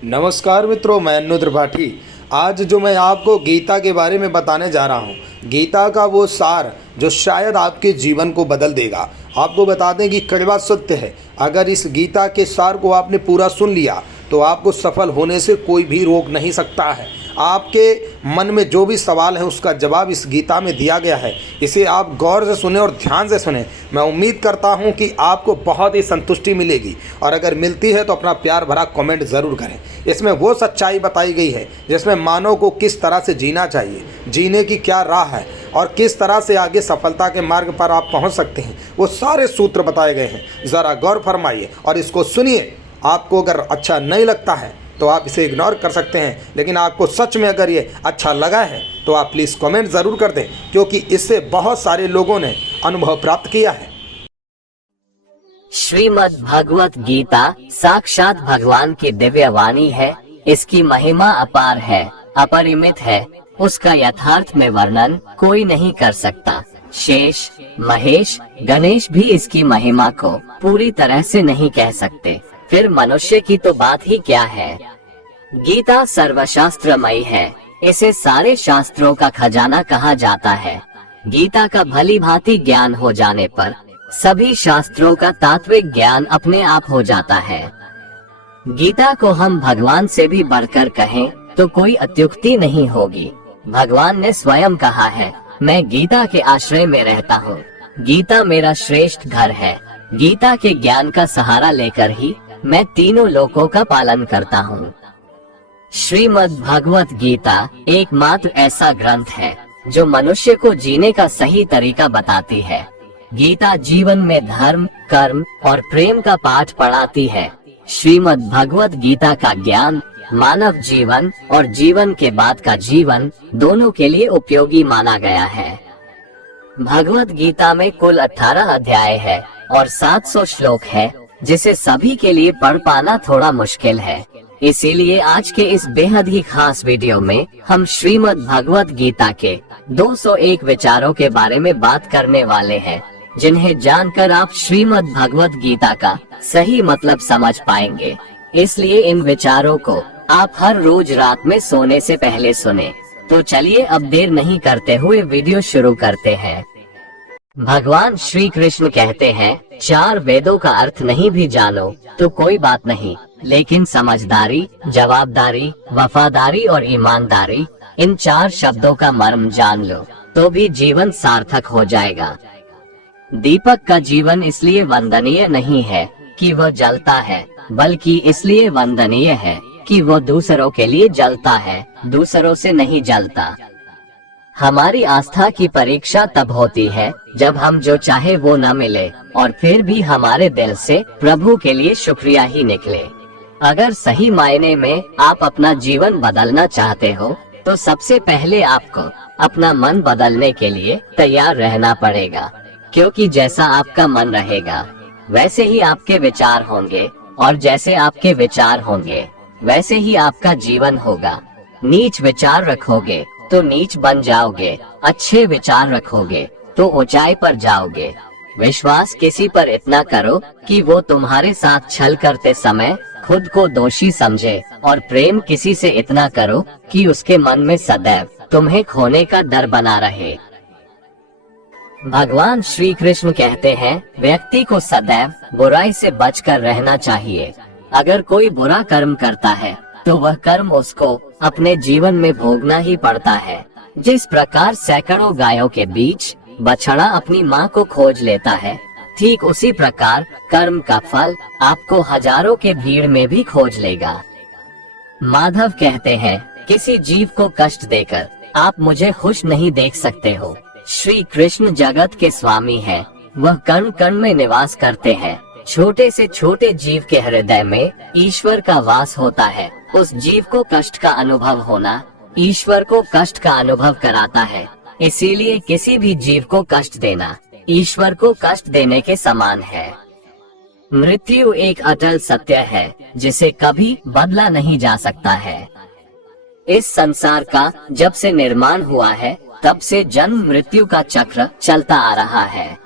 नमस्कार मित्रों, मैं अनु त्रिपाठी। आज जो मैं आपको गीता के बारे में बताने जा रहा हूँ, गीता का वो सार जो शायद आपके जीवन को बदल देगा। आपको बता दें कि कड़वा सत्य है, अगर इस गीता के सार को आपने पूरा सुन लिया तो आपको सफल होने से कोई भी रोक नहीं सकता है। आपके मन में जो भी सवाल है उसका जवाब इस गीता में दिया गया है। इसे आप गौर से सुने और ध्यान से सुने। मैं उम्मीद करता हूं कि आपको बहुत ही संतुष्टि मिलेगी, और अगर मिलती है तो अपना प्यार भरा कमेंट ज़रूर करें। इसमें वो सच्चाई बताई गई है जिसमें मानव को किस तरह से जीना चाहिए, जीने की क्या राह है और किस तरह से आगे सफलता के मार्ग पर आप पहुंच सकते हैं। वो सारे सूत्र बताए गए हैं। ज़रा गौर फरमाइए और इसको सुनिए। आपको अगर अच्छा नहीं लगता है तो आप इसे इग्नोर कर सकते हैं, लेकिन आपको सच में अगर ये अच्छा लगा है तो आप प्लीज़ कमेंट ज़रूर कर दें, क्योंकि इससे बहुत सारे लोगों ने अनुभव प्राप्त किया है। श्रीमद् भगवत गीता साक्षात भगवान की दिव्य वाणी है। इसकी महिमा अपार है, अपरिमित है। उसका यथार्थ में वर्णन कोई नहीं कर सकता। शेष, महेश, गणेश भी इसकी महिमा को पूरी तरह से नहीं कह सकते, फिर मनुष्य की तो बात ही क्या है। गीता सर्वशास्त्रमयी है। इसे सारे शास्त्रों का खजाना कहा जाता है। गीता का भली भांति ज्ञान हो जाने पर सभी शास्त्रों का तात्विक ज्ञान अपने आप हो जाता है। गीता को हम भगवान से भी बढ़कर कहें तो कोई अत्युक्ति नहीं होगी। भगवान ने स्वयं कहा है, मैं गीता के आश्रय में रहता हूँ। गीता मेरा श्रेष्ठ घर है। गीता के ज्ञान का सहारा लेकर ही मैं तीनों लोकों का पालन करता हूँ। श्रीमद् भगवत गीता एकमात्र ऐसा ग्रंथ है जो मनुष्य को जीने का सही तरीका बताती है। गीता जीवन में धर्म, कर्म और प्रेम का पाठ पढ़ाती है। श्रीमद् भगवत गीता का ज्ञान मानव जीवन और जीवन के बाद का जीवन दोनों के लिए उपयोगी माना गया है। भगवत गीता में कुल 18 अध्याय है और 700 श्लोक है, जिसे सभी के लिए पढ़ पाना थोड़ा मुश्किल है। इसीलिए आज के इस बेहद ही खास वीडियो में हम श्रीमद् भगवत गीता के 201 विचारों के बारे में बात करने वाले हैं, जिन्हें जानकर आप श्रीमद् भगवत गीता का सही मतलब समझ पाएंगे। इसलिए इन विचारों को आप हर रोज रात में सोने से पहले सुने। तो चलिए अब देर नहीं करते हुए वीडियो शुरू करते हैं। भगवान श्री कृष्ण कहते हैं, 4 वेदों का अर्थ नहीं भी जानो तो कोई बात नहीं, लेकिन समझदारी, जवाबदारी, वफादारी और ईमानदारी, इन 4 शब्दों का मर्म जान लो तो भी जीवन सार्थक हो जाएगा। दीपक का जीवन इसलिए वंदनीय नहीं है कि वह जलता है, बल्कि इसलिए वंदनीय है कि वो दूसरों के लिए जलता है, दूसरों से नहीं जलता। हमारी आस्था की परीक्षा तब होती है जब हम जो चाहे वो न मिले और फिर भी हमारे दिल से प्रभु के लिए शुक्रिया ही निकले। अगर सही मायने में आप अपना जीवन बदलना चाहते हो तो सबसे पहले आपको अपना मन बदलने के लिए तैयार रहना पड़ेगा, क्योंकि जैसा आपका मन रहेगा वैसे ही आपके विचार होंगे, और जैसे आपके विचार होंगे वैसे ही आपका जीवन होगा। नीच विचार रखोगे तो नीच बन जाओगे, अच्छे विचार रखोगे तो ऊंचाई पर जाओगे। विश्वास किसी पर इतना करो कि वो तुम्हारे साथ छल करते समय खुद को दोषी समझे, और प्रेम किसी से इतना करो कि उसके मन में सदैव तुम्हें खोने का डर बना रहे। भगवान श्री कृष्ण कहते हैं, व्यक्ति को सदैव बुराई से बचकर रहना चाहिए। अगर कोई बुरा कर्म करता है तो वह कर्म उसको अपने जीवन में भोगना ही पड़ता है। जिस प्रकार सैकड़ों गायों के बीच बछड़ा अपनी माँ को खोज लेता है, ठीक उसी प्रकार कर्म का फल आपको हजारों के भीड़ में भी खोज लेगा। माधव कहते हैं, किसी जीव को कष्ट देकर आप मुझे खुश नहीं देख सकते हो। श्री कृष्ण जगत के स्वामी हैं, वह कण कण में निवास करते हैं। छोटे से छोटे जीव के हृदय में ईश्वर का वास होता है। उस जीव को कष्ट का अनुभव होना ईश्वर को कष्ट का अनुभव कराता है। इसीलिए किसी भी जीव को कष्ट देना ईश्वर को कष्ट देने के समान है। मृत्यु एक अटल सत्य है जिसे कभी बदला नहीं जा सकता है। इस संसार का जब से निर्माण हुआ है तब से जन्म मृत्यु का चक्र चलता आ रहा है।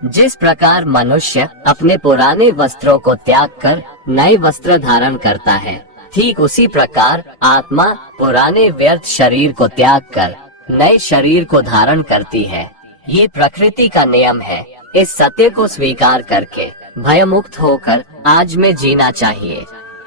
जिस प्रकार मनुष्य अपने पुराने वस्त्रों को त्याग कर नए वस्त्र धारण करता है, ठीक उसी प्रकार आत्मा पुराने व्यर्थ शरीर को त्याग कर नए शरीर को धारण करती है। ये प्रकृति का नियम है। इस सत्य को स्वीकार करके भयमुक्त होकर आज में जीना चाहिए।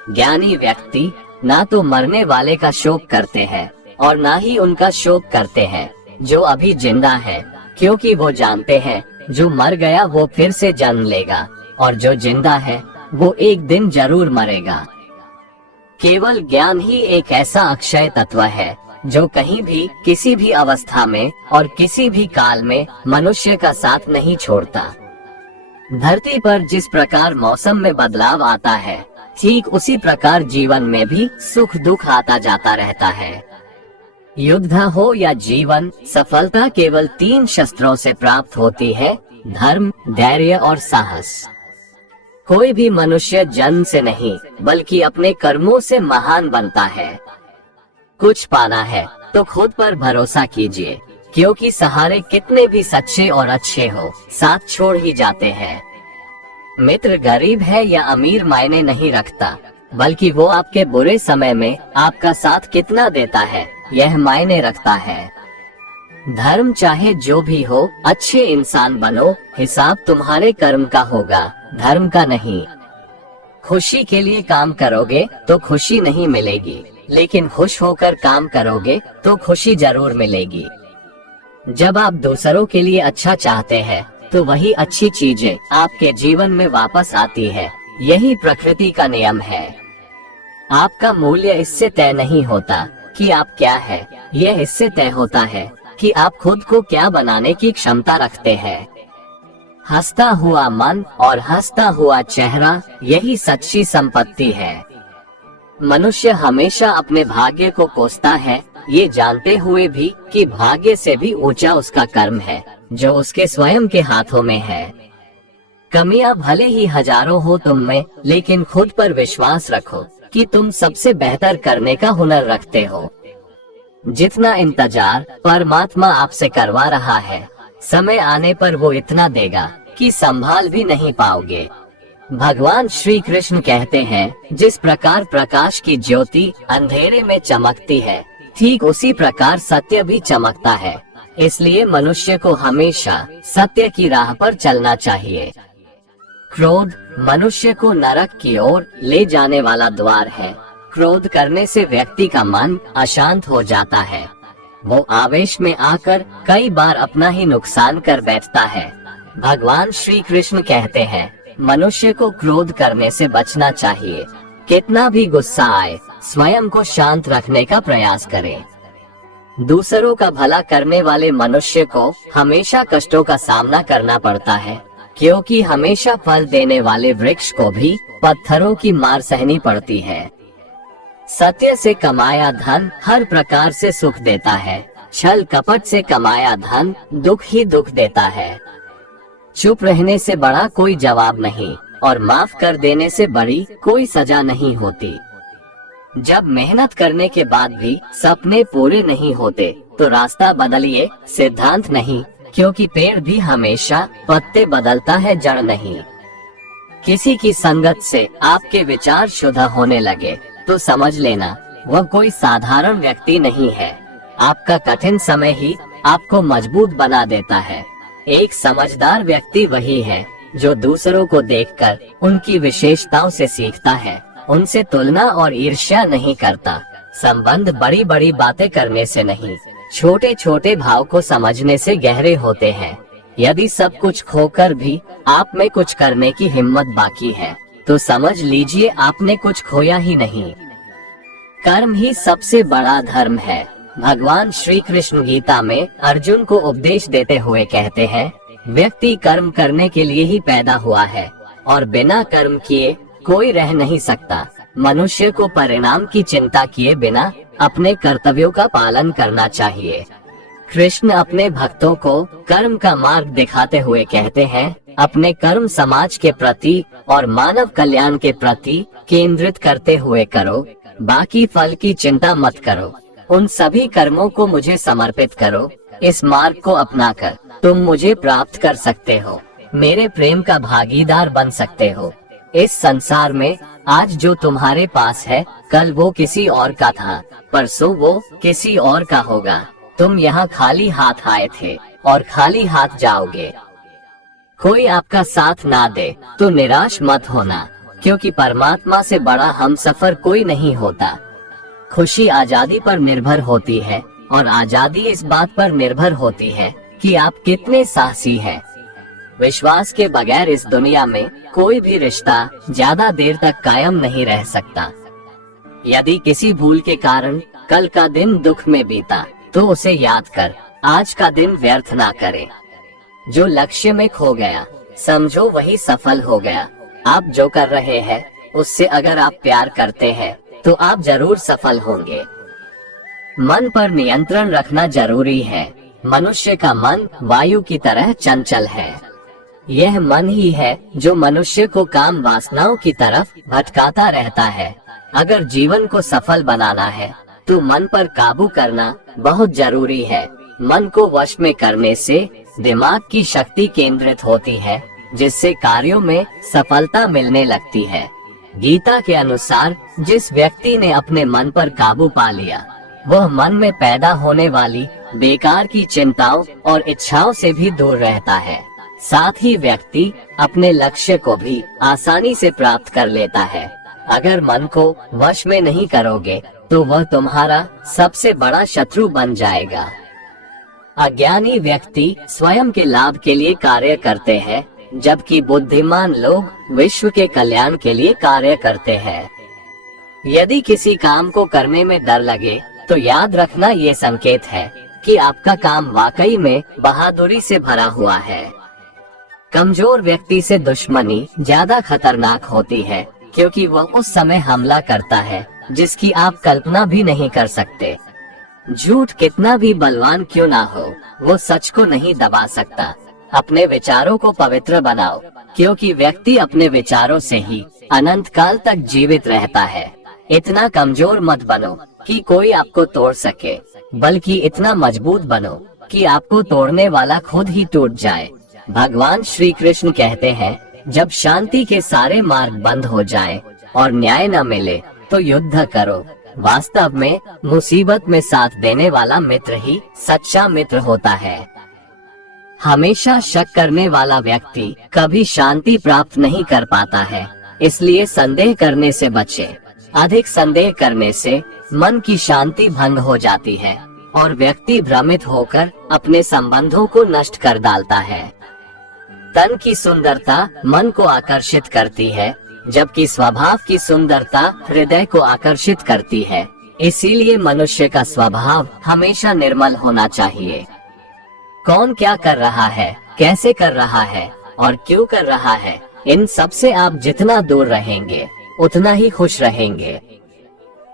ज्ञानी व्यक्ति ना तो मरने वाले का शोक करते हैं और ना ही उनका शोक करते हैं जो अभी जिंदा है, क्योंकि वो जानते हैं जो मर गया वो फिर से जन्म लेगा और जो जिंदा है वो एक दिन जरूर मरेगा। केवल ज्ञान ही एक ऐसा अक्षय तत्व है जो कहीं भी किसी भी अवस्था में और किसी भी काल में मनुष्य का साथ नहीं छोड़ता। धरती पर जिस प्रकार मौसम में बदलाव आता है, ठीक उसी प्रकार जीवन में भी सुख दुख आता जाता रहता है। युद्ध हो या जीवन, सफलता केवल 3 शस्त्रों से प्राप्त होती है: धर्म, धैर्य और साहस। कोई भी मनुष्य जन्म से नहीं बल्कि अपने कर्मों से महान बनता है। कुछ पाना है तो खुद पर भरोसा कीजिए, क्योंकि सहारे कितने भी सच्चे और अच्छे हो, साथ छोड़ ही जाते हैं। मित्र गरीब है या अमीर मायने नहीं रखता, बल्कि वो आपके बुरे समय में आपका साथ कितना देता है यह मायने रखता है। धर्म चाहे जो भी हो, अच्छे इंसान बनो, हिसाब तुम्हारे कर्म का होगा, धर्म का नहीं। खुशी के लिए काम करोगे तो खुशी नहीं मिलेगी, लेकिन खुश होकर काम करोगे तो खुशी जरूर मिलेगी। जब आप दूसरों के लिए अच्छा चाहते हैं तो वही अच्छी चीजें आपके जीवन में वापस आती है। यही प्रकृति का नियम है। आपका मूल्य इससे तय नहीं होता कि आप क्या है, यह इससे तय होता है कि आप खुद को क्या बनाने की क्षमता रखते हैं। हंसता हुआ मन और हंसता हुआ चेहरा, यही सच्ची संपत्ति है। मनुष्य हमेशा अपने भाग्य को कोसता है, ये जानते हुए भी कि भाग्य से भी ऊंचा उसका कर्म है जो उसके स्वयं के हाथों में है। कमियां भले ही हजारों हो तुम में, लेकिन खुद पर विश्वास रखो कि तुम सबसे बेहतर करने का हुनर रखते हो। जितना इंतजार परमात्मा आपसे करवा रहा है, समय आने पर वो इतना देगा कि संभाल भी नहीं पाओगे। भगवान श्री कृष्ण कहते हैं, जिस प्रकार प्रकाश की ज्योति अंधेरे में चमकती है, ठीक उसी प्रकार सत्य भी चमकता है। इसलिए मनुष्य को हमेशा सत्य की राह पर चलना चाहिए। क्रोध मनुष्य को नरक की ओर ले जाने वाला द्वार है। क्रोध करने से व्यक्ति का मन अशांत हो जाता है। वो आवेश में आकर कई बार अपना ही नुकसान कर बैठता है। भगवान श्री कृष्ण कहते हैं, मनुष्य को क्रोध करने से बचना चाहिए। कितना भी गुस्सा आए, स्वयं को शांत रखने का प्रयास करें। दूसरों का भला करने वाले मनुष्य को हमेशा कष्टों का सामना करना पड़ता है, क्योंकि हमेशा फल देने वाले वृक्ष को भी पत्थरों की मार सहनी पड़ती है। सत्य से कमाया धन हर प्रकार से सुख देता है, छल कपट से कमाया धन दुख ही दुख देता है। चुप रहने से बड़ा कोई जवाब नहीं और माफ कर देने से बड़ी कोई सजा नहीं होती। जब मेहनत करने के बाद भी सपने पूरे नहीं होते तो रास्ता बदलिए, सिद्धांत नहीं, क्योंकि पेड़ भी हमेशा पत्ते बदलता है, जड़ नहीं। किसी की संगत से आपके विचार शुद्ध होने लगे तो समझ लेना वह कोई साधारण व्यक्ति नहीं है। आपका कठिन समय ही आपको मजबूत बना देता है। एक समझदार व्यक्ति वही है जो दूसरों को देखकर उनकी विशेषताओं से सीखता है, उनसे तुलना और ईर्ष्या नहीं करता। संबंध बड़ी बड़ी बातें करने से नहीं, छोटे छोटे भाव को समझने से गहरे होते हैं। यदि सब कुछ खोकर भी आप में कुछ करने की हिम्मत बाकी है तो समझ लीजिए आपने कुछ खोया ही नहीं। कर्म ही सबसे बड़ा धर्म है। भगवान श्री कृष्ण गीता में अर्जुन को उपदेश देते हुए कहते हैं, व्यक्ति कर्म करने के लिए ही पैदा हुआ है और बिना कर्म किए कोई रह नहीं सकता। मनुष्य को परिणाम की चिंता किए बिना अपने कर्तव्यों का पालन करना चाहिए। कृष्ण अपने भक्तों को कर्म का मार्ग दिखाते हुए कहते हैं, अपने कर्म समाज के प्रति और मानव कल्याण के प्रति केंद्रित करते हुए करो, बाकी फल की चिंता मत करो। उन सभी कर्मों को मुझे समर्पित करो। इस मार्ग को अपनाकर तुम मुझे प्राप्त कर सकते हो, मेरे प्रेम का भागीदार बन सकते हो। इस संसार में आज जो तुम्हारे पास है, कल वो किसी और का था, परसों वो किसी और का होगा। तुम यहाँ खाली हाथ आए थे और खाली हाथ जाओगे। कोई आपका साथ ना दे तो निराश मत होना, क्योंकि परमात्मा से बड़ा हमसफर कोई नहीं होता। खुशी आजादी पर निर्भर होती है और आजादी इस बात पर निर्भर होती है कि आप कितने साहसी हैं। विश्वास के बगैर इस दुनिया में कोई भी रिश्ता ज्यादा देर तक कायम नहीं रह सकता। यदि किसी भूल के कारण कल का दिन दुख में बीता तो उसे याद कर आज का दिन व्यर्थ ना करे। जो लक्ष्य में खो गया समझो वही सफल हो गया। आप जो कर रहे हैं उससे अगर आप प्यार करते हैं तो आप जरूर सफल होंगे। मन पर नियंत्रण रखना जरूरी है। मनुष्य का मन वायु की तरह चंचल है। यह मन ही है जो मनुष्य को काम वासनाओं की तरफ भटकाता रहता है। अगर जीवन को सफल बनाना है तो मन पर काबू करना बहुत जरूरी है। मन को वश में करने से दिमाग की शक्ति केंद्रित होती है, जिससे कार्यों में सफलता मिलने लगती है। गीता के अनुसार जिस व्यक्ति ने अपने मन पर काबू पा लिया, वह मन में पैदा होने वाली बेकार की चिंताओं और इच्छाओं से भी दूर रहता है। साथ ही व्यक्ति अपने लक्ष्य को भी आसानी से प्राप्त कर लेता है। अगर मन को वश में नहीं करोगे तो वह तुम्हारा सबसे बड़ा शत्रु बन जाएगा। अज्ञानी व्यक्ति स्वयं के लाभ के लिए कार्य करते हैं, जबकि बुद्धिमान लोग विश्व के कल्याण के लिए कार्य करते हैं। यदि किसी काम को करने में डर लगे तो याद रखना ये संकेत है कि आपका काम वाकई में बहादुरी से भरा हुआ है। कमजोर व्यक्ति से दुश्मनी ज्यादा खतरनाक होती है, क्योंकि वह उस समय हमला करता है जिसकी आप कल्पना भी नहीं कर सकते। झूठ कितना भी बलवान क्यों ना हो, वो सच को नहीं दबा सकता। अपने विचारों को पवित्र बनाओ, क्योंकि व्यक्ति अपने विचारों से ही अनंत काल तक जीवित रहता है। इतना कमजोर मत बनो कि कोई आपको तोड़ सके, बल्कि इतना मजबूत बनो कि आपको तोड़ने वाला खुद ही टूट जाए। भगवान श्री कृष्ण कहते हैं, जब शांति के सारे मार्ग बंद हो जाएं और न्याय न मिले तो युद्ध करो। वास्तव में मुसीबत में साथ देने वाला मित्र ही सच्चा मित्र होता है। हमेशा शक करने वाला व्यक्ति कभी शांति प्राप्त नहीं कर पाता है, इसलिए संदेह करने से बचे। अधिक संदेह करने से मन की शांति भंग हो जाती है और व्यक्ति भ्रमित होकर अपने संबंधों को नष्ट कर डालता है। तन की सुंदरता मन को आकर्षित करती है, जबकि स्वभाव की सुंदरता हृदय को आकर्षित करती है। इसीलिए मनुष्य का स्वभाव हमेशा निर्मल होना चाहिए। कौन क्या कर रहा है, कैसे कर रहा है और क्यों कर रहा है, इन सब से आप जितना दूर रहेंगे उतना ही खुश रहेंगे।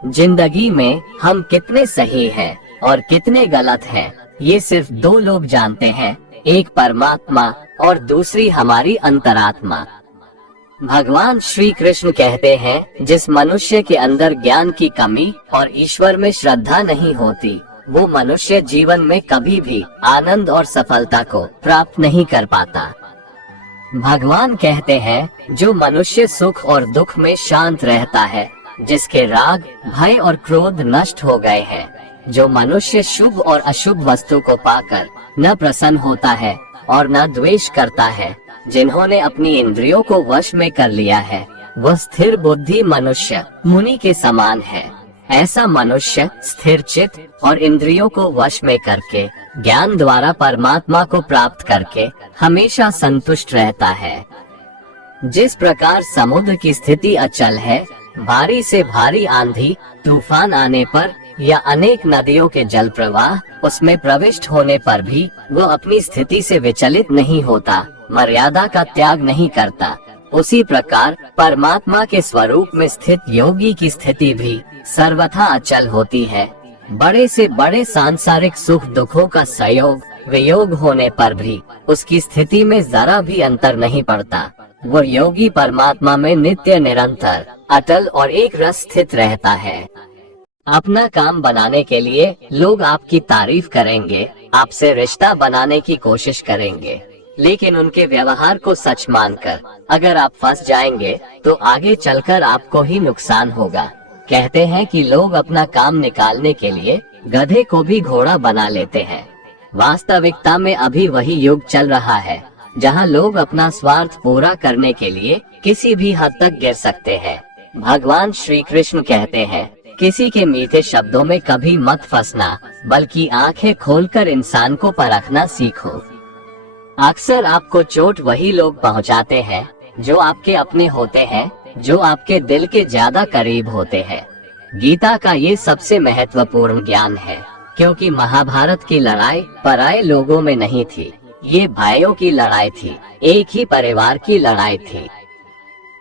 जिंदगी में हम कितने सही हैं और कितने गलत हैं, ये सिर्फ दो लोग जानते हैं, एक परमात्मा और दूसरी हमारी अंतरात्मा। भगवान श्री कृष्ण कहते हैं, जिस मनुष्य के अंदर ज्ञान की कमी और ईश्वर में श्रद्धा नहीं होती, वो मनुष्य जीवन में कभी भी आनंद और सफलता को प्राप्त नहीं कर पाता। भगवान कहते हैं, जो मनुष्य सुख और दुख में शांत रहता है, जिसके राग, भय और क्रोध नष्ट हो गए हैं, जो मनुष्य शुभ और अशुभ वस्तु को पाकर न प्रसन्न होता है और न द्वेष करता है, जिन्होंने अपनी इंद्रियों को वश में कर लिया है, वह स्थिर बुद्धि मनुष्य मुनि के समान है। ऐसा मनुष्य स्थिर चित्त और इंद्रियों को वश में करके ज्ञान द्वारा परमात्मा को प्राप्त करके हमेशा संतुष्ट रहता है। जिस प्रकार समुद्र की स्थिति अचल है, भारी से भारी आंधी तूफान आने पर या अनेक नदियों के जल प्रवाह उसमें प्रविष्ट होने पर भी वो अपनी स्थिति से विचलित नहीं होता, मर्यादा का त्याग नहीं करता, उसी प्रकार परमात्मा के स्वरूप में स्थित योगी की स्थिति भी सर्वथा अचल होती है। बड़े से बड़े सांसारिक सुख दुखों का संयोग वियोग होने पर भी उसकी स्थिति में जरा भी अंतर नहीं पड़ता। वो योगी परमात्मा में नित्य निरंतर अटल और एक रस स्थित रहता है। अपना काम बनाने के लिए लोग आपकी तारीफ करेंगे, आपसे रिश्ता बनाने की कोशिश करेंगे, लेकिन उनके व्यवहार को सच मानकर अगर आप फंस जाएंगे तो आगे चलकर आपको ही नुकसान होगा। कहते हैं कि लोग अपना काम निकालने के लिए गधे को भी घोड़ा बना लेते हैं। वास्तविकता में अभी वही युग चल रहा है जहां लोग अपना स्वार्थ पूरा करने के लिए किसी भी हद तक गिर सकते हैं। भगवान श्री कृष्ण कहते हैं, किसी के मीठे शब्दों में कभी मत फंसना, बल्कि आंखें खोलकर इंसान को परखना सीखो। अक्सर आपको चोट वही लोग पहुंचाते हैं जो आपके अपने होते हैं, जो आपके दिल के ज्यादा करीब होते हैं। गीता का ये सबसे महत्वपूर्ण ज्ञान है, क्योंकि महाभारत की लड़ाई पराये लोगों में नहीं थी, ये भाइयों की लड़ाई थी, एक ही परिवार की लड़ाई थी।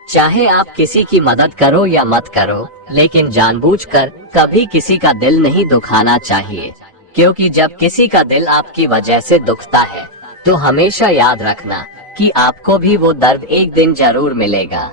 चाहे आप किसी की मदद करो या मत करो, लेकिन जानबूझकर कभी किसी का दिल नहीं दुखाना चाहिए, क्योंकि जब किसी का दिल आपकी वजह से दुखता है तो हमेशा याद रखना कि आपको भी वो दर्द एक दिन जरूर मिलेगा।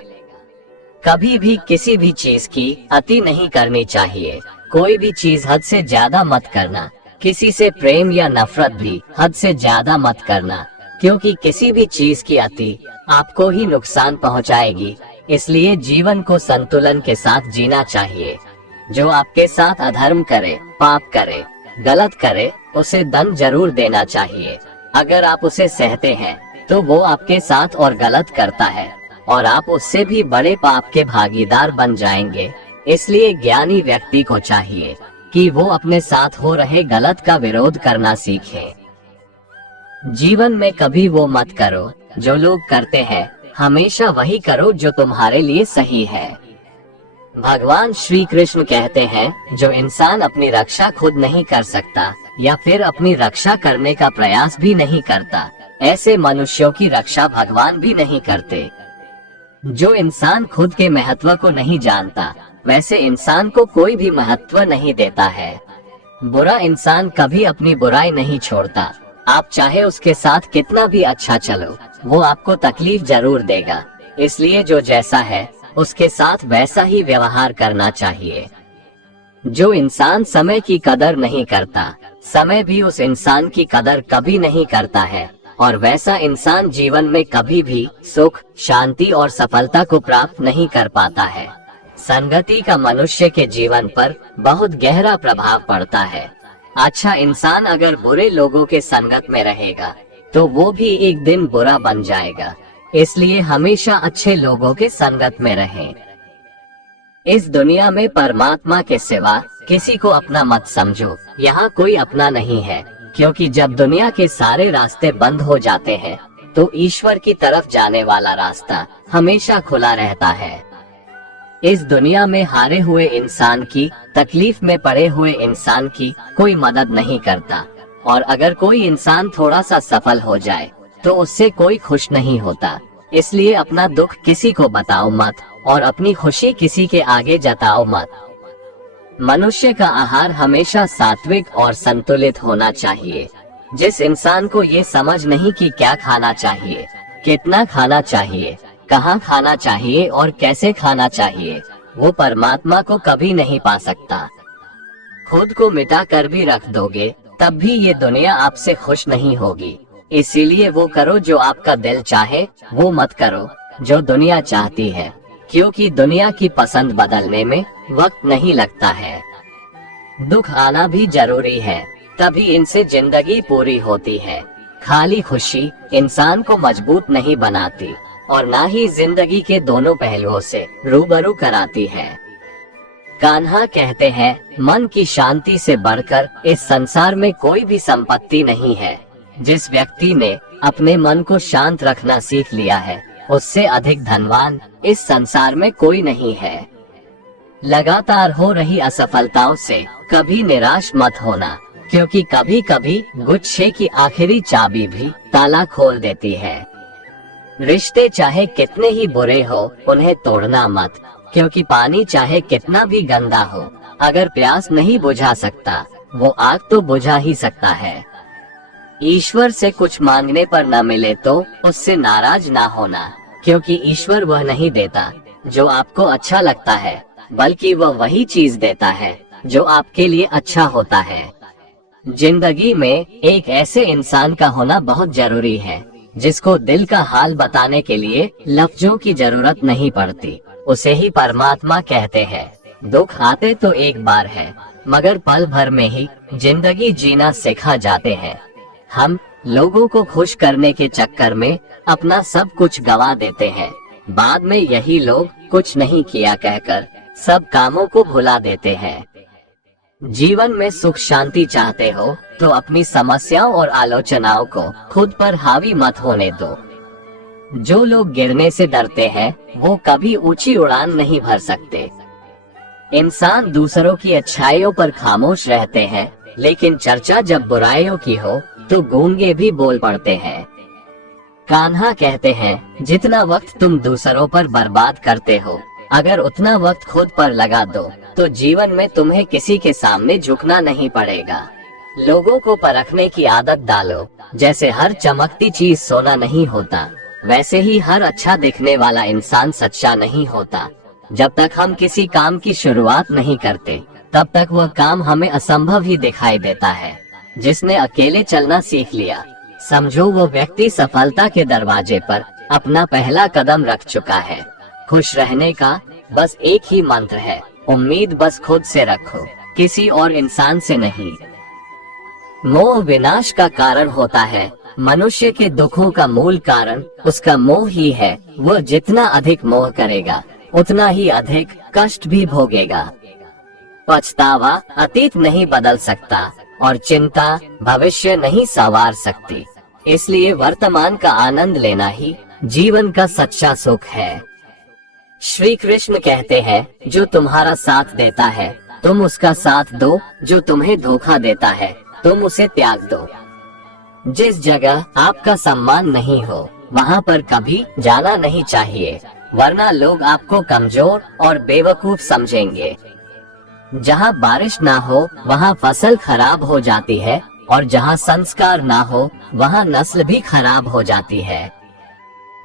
कभी भी किसी भी चीज की अति नहीं करनी चाहिए। कोई भी चीज हद से ज्यादा मत करना। किसी से प्रेम या नफरत भी हद से ज्यादा मत करना, क्योंकि किसी भी चीज की अति आपको ही नुकसान पहुंचाएगी। इसलिए जीवन को संतुलन के साथ जीना चाहिए। जो आपके साथ अधर्म करे, पाप करे, गलत करे, उसे दंड जरूर देना चाहिए। अगर आप उसे सहते हैं तो वो आपके साथ और गलत करता है और आप उससे भी बड़े पाप के भागीदार बन जाएंगे। इसलिए ज्ञानी व्यक्ति को चाहिए कि वो अपने साथ हो रहे गलत का विरोध करना सीखे। जीवन में कभी वो मत करो जो लोग करते हैं, हमेशा वही करो जो तुम्हारे लिए सही है। भगवान श्री कृष्ण कहते हैं, जो इंसान अपनी रक्षा खुद नहीं कर सकता या फिर अपनी रक्षा करने का प्रयास भी नहीं करता, ऐसे मनुष्यों की रक्षा भगवान भी नहीं करते। जो इंसान खुद के महत्व को नहीं जानता, वैसे इंसान को कोई भी महत्व नहीं देता है। बुरा इंसान कभी अपनी बुराई नहीं छोड़ता। आप चाहे उसके साथ कितना भी अच्छा चलो, वो आपको तकलीफ जरूर देगा। इसलिए जो जैसा है उसके साथ वैसा ही व्यवहार करना चाहिए। जो इंसान समय की कदर नहीं करता, समय भी उस इंसान की कदर कभी नहीं करता है, और वैसा इंसान जीवन में कभी भी सुख, शांति और सफलता को प्राप्त नहीं कर पाता है। संगति का मनुष्य के जीवन पर बहुत गहरा प्रभाव पड़ता है। अच्छा इंसान अगर बुरे लोगों के संगत में रहेगा तो वो भी एक दिन बुरा बन जाएगा। इसलिए हमेशा अच्छे लोगों के संगत में रहें। इस दुनिया में परमात्मा के सिवा किसी को अपना मत समझो। यहाँ कोई अपना नहीं है, क्योंकि जब दुनिया के सारे रास्ते बंद हो जाते हैं तो ईश्वर की तरफ जाने वाला रास्ता हमेशा खुला रहता है। इस दुनिया में हारे हुए इंसान की, तकलीफ में पड़े हुए इंसान की कोई मदद नहीं करता, और अगर कोई इंसान थोड़ा सा सफल हो जाए तो उससे कोई खुश नहीं होता। इसलिए अपना दुख किसी को बताओ मत और अपनी खुशी किसी के आगे जताओ मत। मनुष्य का आहार हमेशा सात्विक और संतुलित होना चाहिए। जिस इंसान को ये समझ नहीं कि क्या खाना चाहिए, कितना खाना चाहिए, कहाँ खाना चाहिए और कैसे खाना चाहिए, वो परमात्मा को कभी नहीं पा सकता। खुद को मिटा कर भी रख दोगे तब भी ये दुनिया आपसे खुश नहीं होगी। इसीलिए वो करो जो आपका दिल चाहे, वो मत करो जो दुनिया चाहती है, क्योंकि दुनिया की पसंद बदलने में वक्त नहीं लगता है। दुख आना भी जरूरी है, तभी इनसे जिंदगी पूरी होती है। खाली खुशी इंसान को मजबूत नहीं बनाती और ना ही जिंदगी के दोनों पहलुओं से रूबरू कराती है। कान्हा कहते हैं, मन की शांति से बढ़कर इस संसार में कोई भी संपत्ति नहीं है। जिस व्यक्ति ने अपने मन को शांत रखना सीख लिया है, उससे अधिक धनवान इस संसार में कोई नहीं है। लगातार हो रही असफलताओं से कभी निराश मत होना, क्योंकि कभी कभी गुच्छे की आखिरी चाबी भी ताला खोल देती है। रिश्ते चाहे कितने ही बुरे हो, उन्हें तोड़ना मत, क्योंकि पानी चाहे कितना भी गंदा हो, अगर प्यास नहीं बुझा सकता, वो आग तो बुझा ही सकता है। ईश्वर से कुछ मांगने पर न मिले तो उससे नाराज ना होना, क्योंकि ईश्वर वह नहीं देता जो आपको अच्छा लगता है, बल्कि वह वही चीज देता है जो आपके लिए अच्छा होता है। जिंदगी में एक ऐसे इंसान का होना बहुत जरूरी है जिसको दिल का हाल बताने के लिए लफ्जों की जरूरत नहीं पड़ती, उसे ही परमात्मा कहते हैं। दुख आते तो एक बार है, मगर पल भर में ही जिंदगी जीना सिखा जाते हैं। हम लोगों को खुश करने के चक्कर में अपना सब कुछ गंवा देते हैं। बाद में यही लोग कुछ नहीं किया कहकर सब कामों को भुला देते हैं। जीवन में सुख शांति चाहते हो तो अपनी समस्याओं और आलोचनाओं को खुद पर हावी मत होने दो। जो लोग गिरने से डरते हैं वो कभी ऊंची उड़ान नहीं भर सकते। इंसान दूसरों की अच्छाइयों पर खामोश रहते हैं, लेकिन चर्चा जब बुराइयों की हो तो गूंगे भी बोल पड़ते हैं। कान्हा कहते हैं, जितना वक्त तुम दूसरों पर बर्बाद करते हो, अगर उतना वक्त खुद पर लगा दो तो जीवन में तुम्हें किसी के सामने झुकना नहीं पड़ेगा। लोगों को परखने की आदत डालो। जैसे हर चमकती चीज सोना नहीं होता, वैसे ही हर अच्छा दिखने वाला इंसान सच्चा नहीं होता। जब तक हम किसी काम की शुरुआत नहीं करते, तब तक वह काम हमें असंभव ही दिखाई देता है। जिसने अकेले चलना सीख लिया, समझो वो व्यक्ति सफलता के दरवाजे पर अपना पहला कदम रख चुका है। खुश रहने का बस एक ही मंत्र है, उम्मीद बस खुद से रखो, किसी और इंसान से नहीं। मोह विनाश का कारण होता है। मनुष्य के दुखों का मूल कारण उसका मोह ही है। वह जितना अधिक मोह करेगा, उतना ही अधिक कष्ट भी भोगेगा। पछतावा अतीत नहीं बदल सकता और चिंता भविष्य नहीं संवार सकती। इसलिए वर्तमान का आनंद लेना ही जीवन का सच्चा सुख है। श्री कृष्ण कहते हैं, जो तुम्हारा साथ देता है तुम उसका साथ दो, जो तुम्हें धोखा देता है तुम उसे त्याग दो। जिस जगह आपका सम्मान नहीं हो, वहाँ पर कभी जाना नहीं चाहिए, वरना लोग आपको कमजोर और बेवकूफ समझेंगे। जहाँ बारिश ना हो वहाँ फसल खराब हो जाती है, और जहाँ संस्कार ना हो वहाँ नस्ल भी खराब हो जाती है।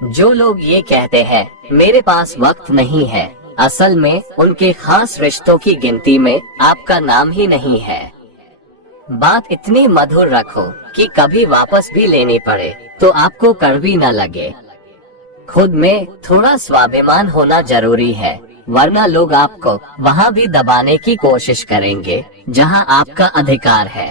जो लोग ये कहते हैं मेरे पास वक्त नहीं है, असल में उनके खास रिश्तों की गिनती में आपका नाम ही नहीं है। बात इतनी मधुर रखो कि कभी वापस भी लेनी पड़े तो आपको कड़वी न लगे। खुद में थोड़ा स्वाभिमान होना जरूरी है, वरना लोग आपको वहाँ भी दबाने की कोशिश करेंगे जहाँ आपका अधिकार है।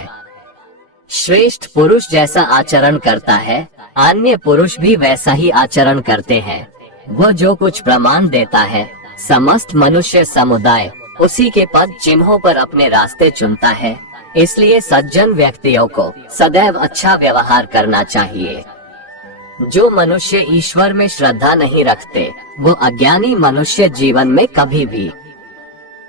श्रेष्ठ पुरुष जैसा आचरण करता है, अन्य पुरुष भी वैसा ही आचरण करते हैं। वह जो कुछ प्रमाण देता है, समस्त मनुष्य समुदाय उसी के पद चिन्हों पर अपने रास्ते चुनता है। इसलिए सज्जन व्यक्तियों को सदैव अच्छा व्यवहार करना चाहिए। जो मनुष्य ईश्वर में श्रद्धा नहीं रखते, वो अज्ञानी मनुष्य जीवन में कभी भी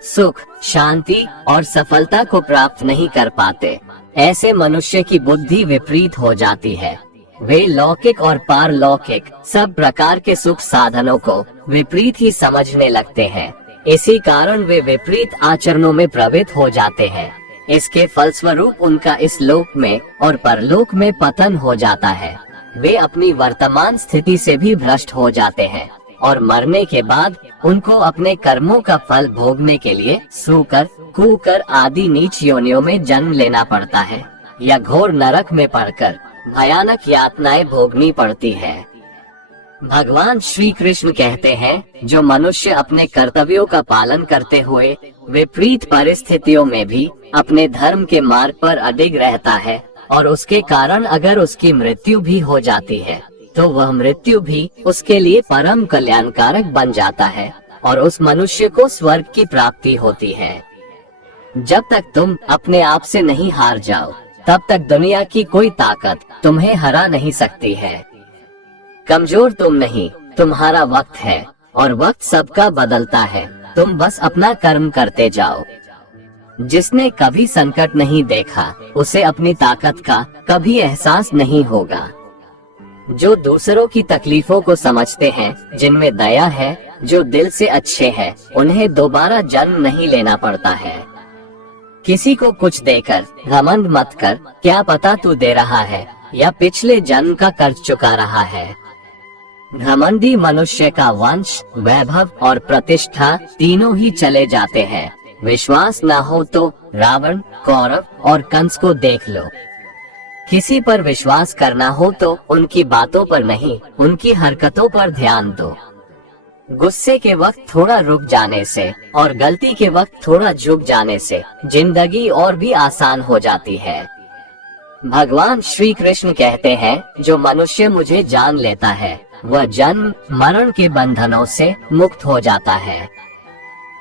सुख, शांति और सफलता को प्राप्त नहीं कर पाते। ऐसे मनुष्य की बुद्धि विपरीत हो जाती है। वे लौकिक और पारलौकिक सब प्रकार के सुख साधनों को विपरीत ही समझने लगते हैं। इसी कारण वे विपरीत आचरणों में प्रवृत्त हो जाते हैं। इसके फलस्वरूप उनका इस लोक में और परलोक में पतन हो जाता है। वे अपनी वर्तमान स्थिति से भी भ्रष्ट हो जाते हैं और मरने के बाद उनको अपने कर्मों का फल भोगने के लिए सूकर, कूकर आदि नीच योनियों में जन्म लेना पड़ता है या घोर नरक में पड़कर भयानक यातनाएं भोगनी पड़ती है। भगवान श्री कृष्ण कहते हैं, जो मनुष्य अपने कर्तव्यों का पालन करते हुए विपरीत परिस्थितियों में भी अपने धर्म के मार्ग पर अडिग रहता है और उसके कारण अगर उसकी मृत्यु भी हो जाती है, तो वह मृत्यु भी उसके लिए परम कल्याणकारक बन जाता है और उस मनुष्य को स्वर्ग की प्राप्ति होती है। जब तक तुम अपने आप से नहीं हार जाओ, तब तक दुनिया की कोई ताकत तुम्हें हरा नहीं सकती है। कमजोर तुम नहीं, तुम्हारा वक्त है और वक्त सबका बदलता है। तुम बस अपना कर्म करते जाओ। जिसने कभी संकट नहीं देखा, उसे अपनी ताकत का कभी एहसास नहीं होगा। जो दूसरों की तकलीफों को समझते हैं, जिनमें दया है, जो दिल से अच्छे हैं, उन्हें दोबारा जन्म नहीं लेना पड़ता है। किसी को कुछ देकर घमंड मत कर, क्या पता तू दे रहा है या पिछले जन्म का कर्ज चुका रहा है। घमंडी मनुष्य का वंश, वैभव और प्रतिष्ठा तीनों ही चले जाते हैं। विश्वास न हो तो रावण, कौरव और कंस को देख लो। किसी पर विश्वास करना हो तो उनकी बातों पर नहीं, उनकी हरकतों पर ध्यान दो। गुस्से के वक्त थोड़ा रुक जाने से और गलती के वक्त थोड़ा झुक जाने से जिंदगी और भी आसान हो जाती है। भगवान श्री कृष्ण कहते हैं, जो मनुष्य मुझे जान लेता है वह जन्म मरण के बंधनों से मुक्त हो जाता है।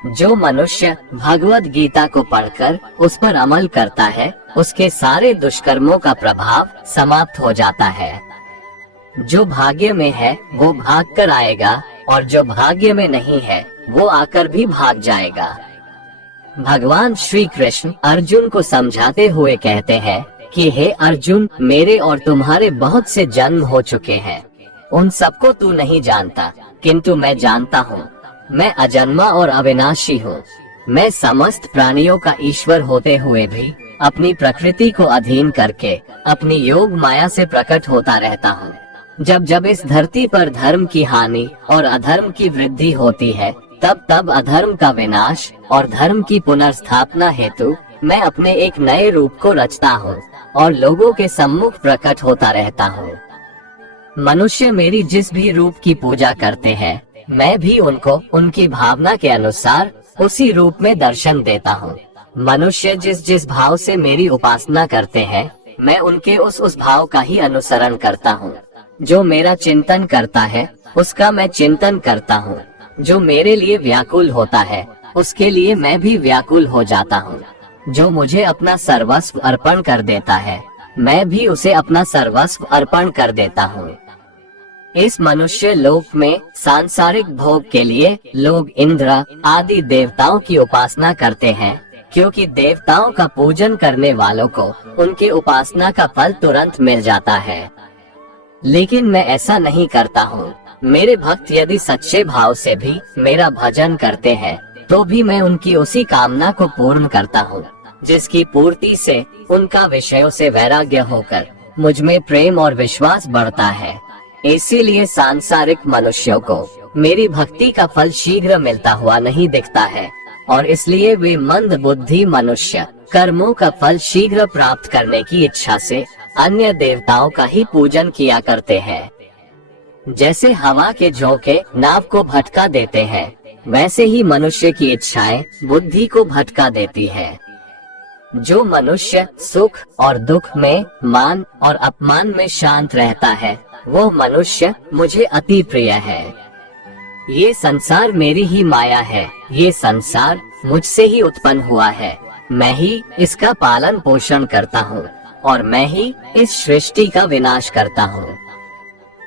जो मनुष्य भगवत गीता को पढ़कर उस पर अमल करता है उसके सारे दुष्कर्मों का प्रभाव समाप्त हो जाता है। जो भाग्य में है वो भाग कर आएगा और जो भाग्य में नहीं है वो आकर भी भाग जाएगा। भगवान श्री कृष्ण अर्जुन को समझाते हुए कहते हैं कि हे अर्जुन, मेरे और तुम्हारे बहुत से जन्म हो चुके हैं, उन सबको तू नहीं जानता, किंतु मैं जानता हूँ। मैं अजन्मा और अविनाशी हूँ। मैं समस्त प्राणियों का ईश्वर होते हुए भी अपनी प्रकृति को अधीन करके अपनी योग माया से प्रकट होता रहता हूँ। जब जब इस धरती पर धर्म की हानि और अधर्म की वृद्धि होती है, तब तब अधर्म का विनाश और धर्म की पुनर्स्थापना हेतु मैं अपने एक नए रूप को रचता हूँ और लोगों के सम्मुख प्रकट होता रहता हूँ। मनुष्य मेरी जिस भी रूप की पूजा करते हैं, मैं भी उनको उनकी भावना के अनुसार उसी रूप में दर्शन देता हूँ। मनुष्य जिस जिस भाव से मेरी उपासना करते हैं, मैं उनके उस भाव का ही अनुसरण करता हूँ। जो मेरा चिंतन करता है उसका मैं चिंतन करता हूँ। जो मेरे लिए व्याकुल होता है उसके लिए मैं भी व्याकुल हो जाता हूँ। जो मुझे अपना सर्वस्व अर्पण कर देता है, मैं भी उसे अपना सर्वस्व अर्पण कर देता हूँ। इस मनुष्य लोक में सांसारिक भोग के लिए लोग इंद्र आदि देवताओं की उपासना करते हैं, क्योंकि देवताओं का पूजन करने वालों को उनके उपासना का फल तुरंत मिल जाता है। लेकिन मैं ऐसा नहीं करता हूँ। मेरे भक्त यदि सच्चे भाव से भी मेरा भजन करते हैं तो भी मैं उनकी उसी कामना को पूर्ण करता हूँ, जिसकी पूर्ति से उनका विषयों से वैराग्य होकर मुझ में प्रेम और विश्वास बढ़ता है। इसीलिए सांसारिक मनुष्यों को मेरी भक्ति का फल शीघ्र मिलता हुआ नहीं दिखता है और इसलिए वे मंद बुद्धि मनुष्य कर्मों का फल शीघ्र प्राप्त करने की इच्छा से अन्य देवताओं का ही पूजन किया करते हैं। जैसे हवा के झोंके नाव को भटका देते हैं, वैसे ही मनुष्य की इच्छाएं बुद्धि को भटका देती है। जो मनुष्य सुख और दुख में, मान और अपमान में शांत रहता है, वो मनुष्य मुझे अति प्रिय है। ये संसार मेरी ही माया है। ये संसार मुझसे ही उत्पन्न हुआ है। मैं ही इसका पालन पोषण करता हूँ और मैं ही इस सृष्टि का विनाश करता हूँ।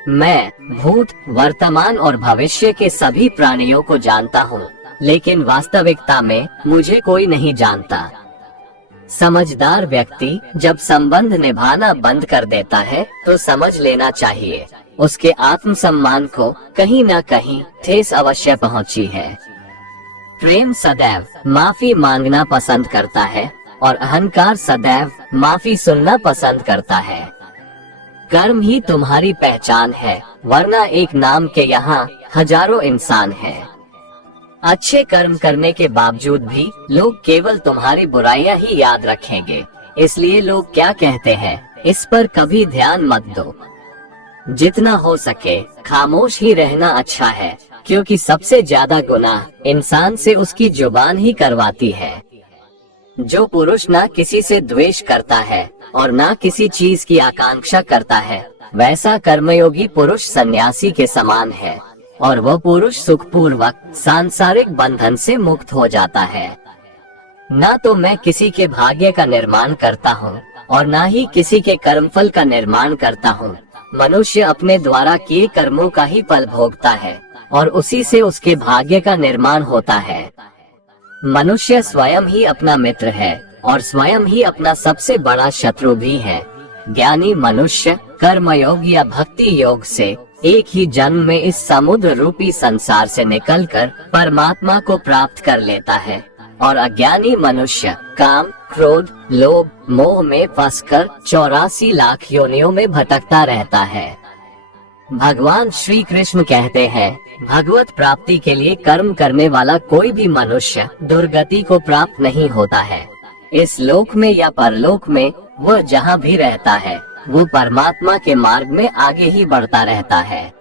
मैं भूत, वर्तमान और भविष्य के सभी प्राणियों को जानता हूँ, लेकिन वास्तविकता में मुझे कोई नहीं जानता। समझदार व्यक्ति जब संबंध निभाना बंद कर देता है तो समझ लेना चाहिए उसके आत्मसम्मान को कहीं न कहीं ठेस अवश्य पहुंची है। प्रेम सदैव माफी मांगना पसंद करता है और अहंकार सदैव माफी सुनना पसंद करता है। कर्म ही तुम्हारी पहचान है, वरना एक नाम के यहाँ हजारों इंसान हैं। अच्छे कर्म करने के बावजूद भी लोग केवल तुम्हारी बुराइयां ही याद रखेंगे, इसलिए लोग क्या कहते हैं इस पर कभी ध्यान मत दो। जितना हो सके खामोश ही रहना अच्छा है, क्योंकि सबसे ज्यादा गुनाह इंसान से उसकी जुबान ही करवाती है। जो पुरुष ना किसी से द्वेष करता है और ना किसी चीज की आकांक्षा करता है, वैसा कर्मयोगी पुरुष सन्यासी के समान है और वह पुरुष सुखपूर्वक सांसारिक बंधन से मुक्त हो जाता है। ना तो मैं किसी के भाग्य का निर्माण करता हूँ और ना ही किसी के कर्मफल का निर्माण करता हूँ। मनुष्य अपने द्वारा किए कर्मों का ही फल भोगता है और उसी से उसके भाग्य का निर्माण होता है। मनुष्य स्वयं ही अपना मित्र है और स्वयं ही अपना सबसे बड़ा शत्रु भी है। ज्ञानी मनुष्य कर्मयोग या भक्ति योग से एक ही जन्म में इस समुद्र रूपी संसार से निकलकर परमात्मा को प्राप्त कर लेता है और अज्ञानी मनुष्य काम, क्रोध, लोभ, मोह में फंसकर 84 लाख योनियों में भटकता रहता है। भगवान श्री कृष्ण कहते हैं, भगवत प्राप्ति के लिए कर्म करने वाला कोई भी मनुष्य दुर्गति को प्राप्त नहीं होता है। इस लोक में या परलोक में वह जहाँ भी रहता है वो परमात्मा के मार्ग में आगे ही बढ़ता रहता है।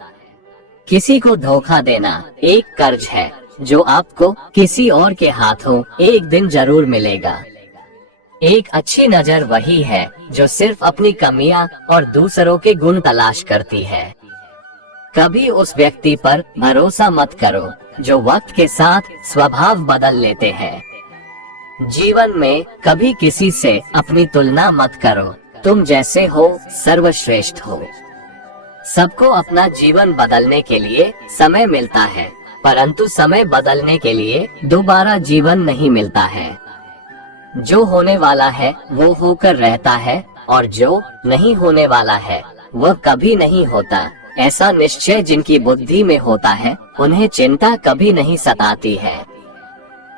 किसी को धोखा देना एक कर्ज है जो आपको किसी और के हाथों एक दिन जरूर मिलेगा। एक अच्छी नजर वही है जो सिर्फ अपनी कमियां और दूसरों के गुण तलाश करती है। कभी उस व्यक्ति पर भरोसा मत करो जो वक्त के साथ स्वभाव बदल लेते हैं। जीवन में कभी किसी से अपनी तुलना मत करो, तुम जैसे हो सर्वश्रेष्ठ हो। सबको अपना जीवन बदलने के लिए समय मिलता है, परंतु समय बदलने के लिए दोबारा जीवन नहीं मिलता है। जो होने वाला है वो होकर रहता है और जो नहीं होने वाला है वह कभी नहीं होता। ऐसा निश्चय जिनकी बुद्धि में होता है उन्हें चिंता कभी नहीं सताती है।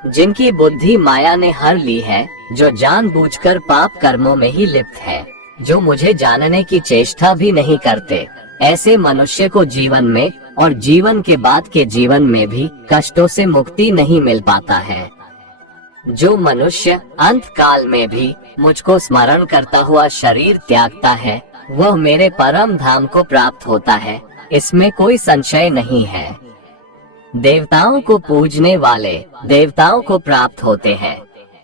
जिनकी बुद्धि माया ने हर ली है, जो जानबूझकर पाप कर्मों में ही लिप्त है, जो मुझे जानने की चेष्टा भी नहीं करते, ऐसे मनुष्य को जीवन में और जीवन के बाद के जीवन में भी कष्टों से मुक्ति नहीं मिल पाता है। जो मनुष्य अंत काल में भी मुझको स्मरण करता हुआ शरीर त्यागता है वह मेरे परम धाम को प्राप्त होता है, इसमें कोई संशय नहीं है। देवताओं को पूजने वाले देवताओं को प्राप्त होते हैं,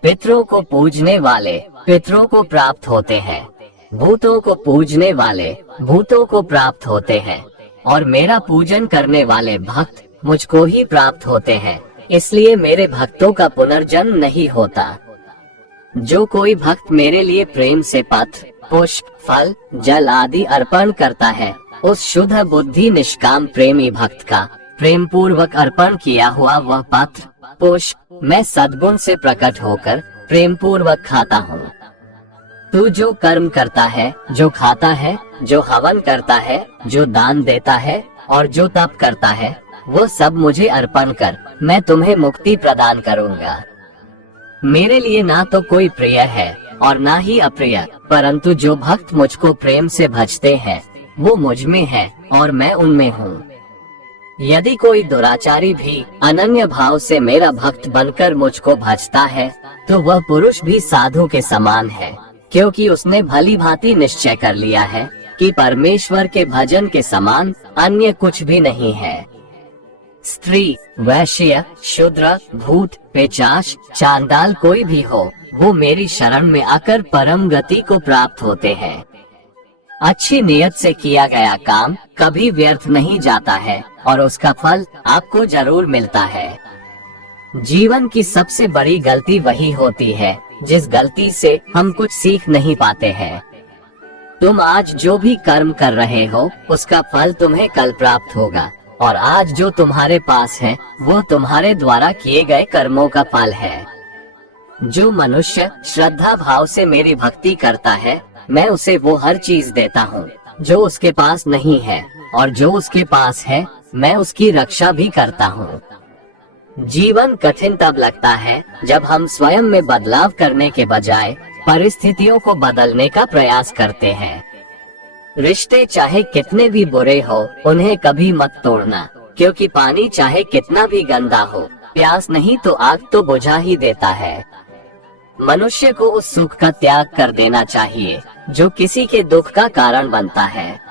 पितरों को पूजने वाले पितरों को प्राप्त होते हैं, भूतों को पूजने वाले भूतों को प्राप्त होते हैं, और मेरा पूजन करने वाले भक्त मुझको ही प्राप्त होते हैं। इसलिए मेरे भक्तों का पुनर्जन्म नहीं होता। जो कोई भक्त मेरे लिए प्रेम से पत्र, पुष्प, फल, जल आदि अर्पण करता है, उस शुद्ध बुद्धि निष्काम प्रेमी भक्त का प्रेम पूर्वक अर्पण किया हुआ वह पत्र, पुष्प मैं सद्गुण से प्रकट होकर प्रेम पूर्वक खाता हूँ। तू जो कर्म करता है, जो खाता है, जो हवन करता है, जो दान देता है और जो तप करता है, वो सब मुझे अर्पण कर, मैं तुम्हें मुक्ति प्रदान करूँगा। मेरे लिए ना तो कोई प्रिय है और ना ही अप्रिय, परंतु जो भक्त मुझको प्रेम से भजते हैं वो मुझ में है और मैं उनमें हूँ। यदि कोई दुराचारी भी अनन्य भाव से मेरा भक्त बनकर मुझको भजता है तो वह पुरुष भी साधु के समान है, क्योंकि उसने भली भांति निश्चय कर लिया है कि परमेश्वर के भजन के समान अन्य कुछ भी नहीं है। स्त्री, वैश्य, शूद्र, भूत, पिशाच, चांडाल कोई भी हो, वो मेरी शरण में आकर परम गति को प्राप्त होते हैं। अच्छी नियत से किया गया काम कभी व्यर्थ नहीं जाता है और उसका फल आपको जरूर मिलता है। जीवन की सबसे बड़ी गलती वही होती है जिस गलती से हम कुछ सीख नहीं पाते हैं। तुम आज जो भी कर्म कर रहे हो उसका फल तुम्हें कल प्राप्त होगा, और आज जो तुम्हारे पास है वो तुम्हारे द्वारा किए गए कर्मों का फल है। जो मनुष्य श्रद्धा भाव से मेरी भक्ति करता है, मैं उसे वो हर चीज देता हूँ जो उसके पास नहीं है, और जो उसके पास है मैं उसकी रक्षा भी करता हूँ। जीवन कठिन तब लगता है जब हम स्वयं में बदलाव करने के बजाय परिस्थितियों को बदलने का प्रयास करते हैं। रिश्ते चाहे कितने भी बुरे हो उन्हें कभी मत तोड़ना, क्योंकि पानी चाहे कितना भी गंदा हो, प्यास नहीं तो आग तो बुझा ही देता है। मनुष्य को उस सुख का त्याग कर देना चाहिए जो किसी के दुख का कारण बनता है।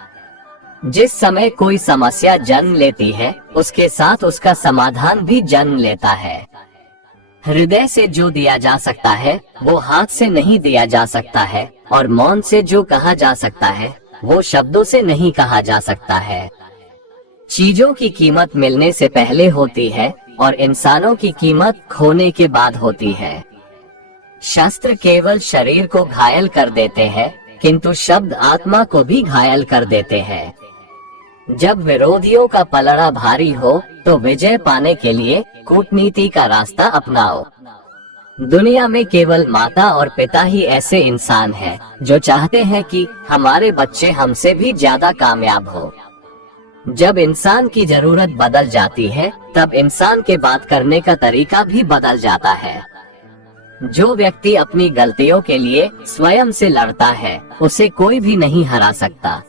जिस समय कोई समस्या जन्म लेती है उसके साथ उसका समाधान भी जन्म लेता है। हृदय से जो दिया जा सकता है वो हाथ से नहीं दिया जा सकता है, और मौन से जो कहा जा सकता है वो शब्दों से नहीं कहा जा सकता है। चीजों की कीमत मिलने से पहले होती है और इंसानों की कीमत खोने के बाद होती है। शस्त्र केवल शरीर को घायल कर देते हैं, किंतु शब्द आत्मा को भी घायल कर देते हैं। जब विरोधियों का पलड़ा भारी हो तो विजय पाने के लिए कूटनीति का रास्ता अपनाओ। दुनिया में केवल माता और पिता ही ऐसे इंसान हैं जो चाहते हैं कि हमारे बच्चे हमसे भी ज्यादा कामयाब हो। जब इंसान की जरूरत बदल जाती है तब इंसान के बात करने का तरीका भी बदल जाता है। जो व्यक्ति अपनी गलतियों के लिए स्वयं से लड़ता है उसे कोई भी नहीं हरा सकता।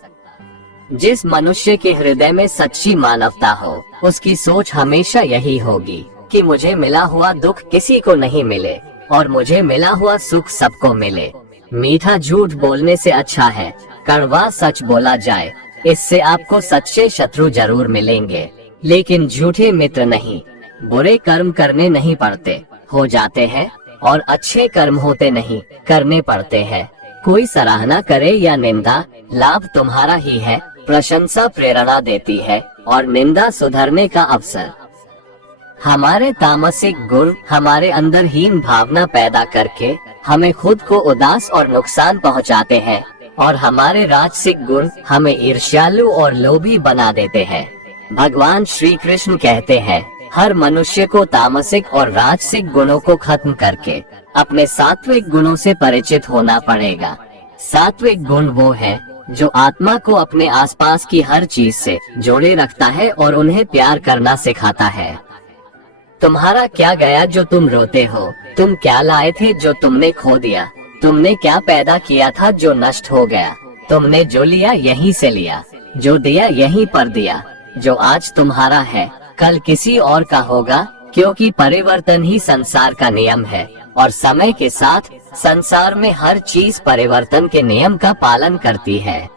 जिस मनुष्य के हृदय में सच्ची मानवता हो उसकी सोच हमेशा यही होगी कि मुझे मिला हुआ दुख किसी को नहीं मिले और मुझे मिला हुआ सुख सबको मिले। मीठा झूठ बोलने से अच्छा है कड़वा सच बोला जाए। इससे आपको सच्चे शत्रु जरूर मिलेंगे, लेकिन झूठे मित्र नहीं। बुरे कर्म करने नहीं पड़ते, हो जाते हैं, और अच्छे कर्म होते नहीं, करने पड़ते हैं। कोई सराहना करे या निंदा, लाभ तुम्हारा ही है। प्रशंसा प्रेरणा देती है और निंदा सुधरने का अवसर। हमारे तामसिक गुण हमारे अंदर हीन भावना पैदा करके हमें खुद को उदास और नुकसान पहुंचाते हैं, और हमारे राजसिक गुण हमें ईर्ष्यालु और लोभी बना देते हैं। भगवान श्री कृष्ण कहते हैं, हर मनुष्य को तामसिक और राजसिक गुणों को खत्म करके अपने सात्विक गुणों से परिचित होना पड़ेगा। सात्विक गुण वो है जो आत्मा को अपने आसपास की हर चीज से जोड़े रखता है और उन्हें प्यार करना सिखाता है। तुम्हारा क्या गया जो तुम रोते हो? तुम क्या लाए थे जो तुमने खो दिया? तुमने क्या पैदा किया था जो नष्ट हो गया? तुमने जो लिया यहीं से लिया, जो दिया यहीं पर दिया। जो आज तुम्हारा है कल किसी और का होगा, क्योंकि परिवर्तन ही संसार का नियम है, और समय के साथ संसार में हर चीज परिवर्तन के नियम का पालन करती है।